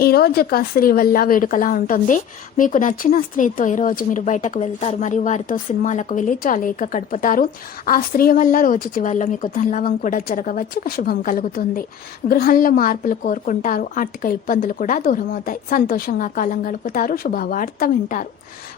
ఈ రోజు ఒక స్త్రీ వల్ల వేడుకలా ఉంటుంది. మీకు నచ్చిన స్త్రీతో ఈ రోజు మీరు బయటకు వెళ్తారు. మరియు వారితో సినిమాలకు వెళ్ళి చాలేక గడుపుతారు. ఆ స్త్రీ వల్ల రోజు చివరిలో మీకు ధనలాభం కూడా జరగవచ్చు. శుభం కలుగుతుంది. గృహంలో మార్పులు కోరుకుంటారు. ఆర్థిక ఇబ్బందులు కూడా దూరం అవుతాయి సంతోషంగా కాలం గడుపుతారు. శుభవార్త వింటారు.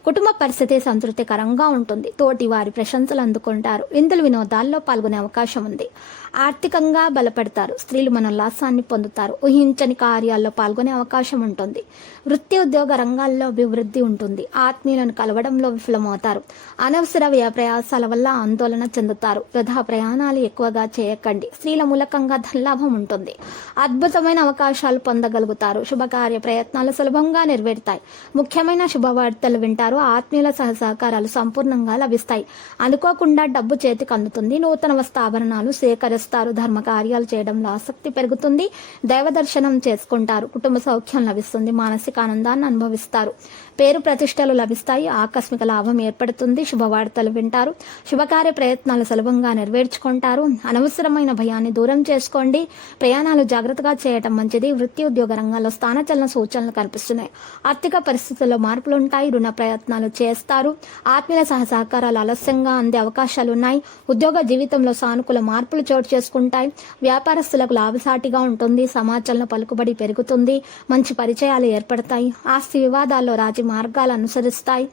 కుటుంబ పరిస్థితి సంతృప్తికరంగా ఉంటుంది. తోటి వారి ప్రశంసలు అందుకుంటారు. విందులు వినోదాల్లో పాల్గొనే అవకాశం ఉంది. ఆర్థికంగా బలపడతారు. స్త్రీలు మన లాసాన్ని పొందుతారు. ఊహించని కార్యాల్లో పాల్గొనే అవకాశం అవకాశం ఉంటుంది. వృత్తి ఉద్యోగ రంగాల్లో అభివృద్ధి ఉంటుంది. ఆత్మీయులను కలవడంలో విఫలమవుతారు. అనవసర ప్రయాసాల వల్ల ఆందోళన చెందుతారు. వృధా ప్రయాణాలు ఎక్కువగా చేయకండి. స్త్రీల మూలకంగా ధనలాభం ఉంటుంది. అద్భుతమైన అవకాశాలు పొందగలుగుతారు. శుభకార్య ప్రయత్నాలు సులభంగా నెరవేరుతాయి. ముఖ్యమైన శుభవార్తలు వింటారు. ఆత్మీయుల సహ సహకారాలు సంపూర్ణంగా లభిస్తాయి. అనుకోకుండా డబ్బు చేతికి అందుతుంది. నూతన వస్త్రాభరణాలు సేకరిస్తారు. ధర్మ కార్యాలు చేయడంలో ఆసక్తి పెరుగుతుంది. దైవ దర్శనం చేసుకుంటారు. కుటుంబ సౌఖ్యం లభిస్తుంది. మానసిక ఆనందాన్ని అనుభవిస్తారు. పేరు ప్రతిష్టలు లభిస్తాయి. ఆకస్మిక లాభం ఏర్పడుతుంది. శుభవార్తలు వింటారు. శుభకార్య ప్రయత్నాలు సులభంగా నెరవేర్చుకుంటారు. అనవసరమైన భయాన్ని దూరం చేసుకోండి. ప్రయాణాలు జాగ్రత్తగా చేయటం మంచిది. వృత్తి ఉద్యోగ రంగంలో స్థానచలన సూచనలు కనిపిస్తున్నాయి. ఆర్థిక పరిస్థితుల్లో మార్పులు ఉంటాయి రుణ ప్రయత్నాలు చేస్తారు. ఆత్మీయ సహ సహకారాలు ఆలస్యంగా అందే అవకాశాలు ఉన్నాయి ఉద్యోగ జీవితంలో సానుకూల మార్పులు చోటు చేసుకుంటాయి. వ్యాపారస్తులకు లాభసాటిగా ఉంటుంది. సమాచారం పలుకుబడి పెరుగుతుంది. మంచి పరిచయాలు ఏర్పడతాయి. ఆస్తి వివాదాల్లో రాజీ మార్గాలు అనుసరిస్తాయి.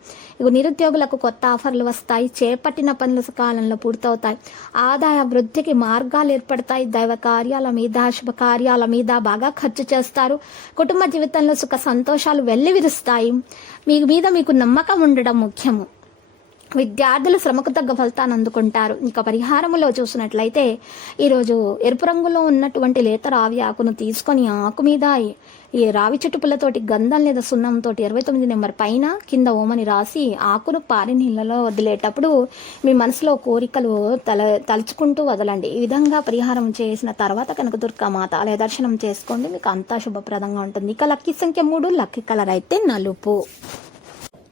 ఇక నిరుద్యోగులకు కొత్త ఆఫర్లు వస్తాయి. చేపట్టిన పనులు సకాలంలో పూర్తవుతాయి. ఆదాయ వృద్ధికి మార్గాలు ఏర్పడతాయి. దైవ కార్యాల మీద శుభ కార్యాల మీద బాగా ఖర్చు చేస్తారు. కుటుంబ జీవితంలో సుఖ సంతోషాలు వెల్లివిరుస్తాయి. మీ మీద మీకు నమ్మకం ఉండడం ముఖ్యము. విద్యార్థులు శ్రమకు తగ్గ ఫలితాన్ని అందుకుంటారు. ఇక పరిహారంలో చూసినట్లయితే ఈరోజు ఎరుపు రంగులో ఉన్నటువంటి లేత రావి ఆకును తీసుకొని ఆకు మీద ఈ రావి చుట్టుపులతోటి గంధం లేదా సున్నంతో ఇరవై తొమ్మిది నెంబర్ పైన కింద ఓమని రాసి ఆకును పారి నీళ్ళలో వదిలేటప్పుడు మీ మనసులో కోరికలు తల తలుచుకుంటూ వదలండి. ఈ విధంగా పరిహారం చేసిన తర్వాత కనకదుర్గ మాత ఆలయ దర్శనం చేసుకోండి. మీకు అంతా శుభప్రదంగా ఉంటుంది. ఇక లక్కీ సంఖ్య మూడు లక్కీ కలర్ అయితే నలుపు.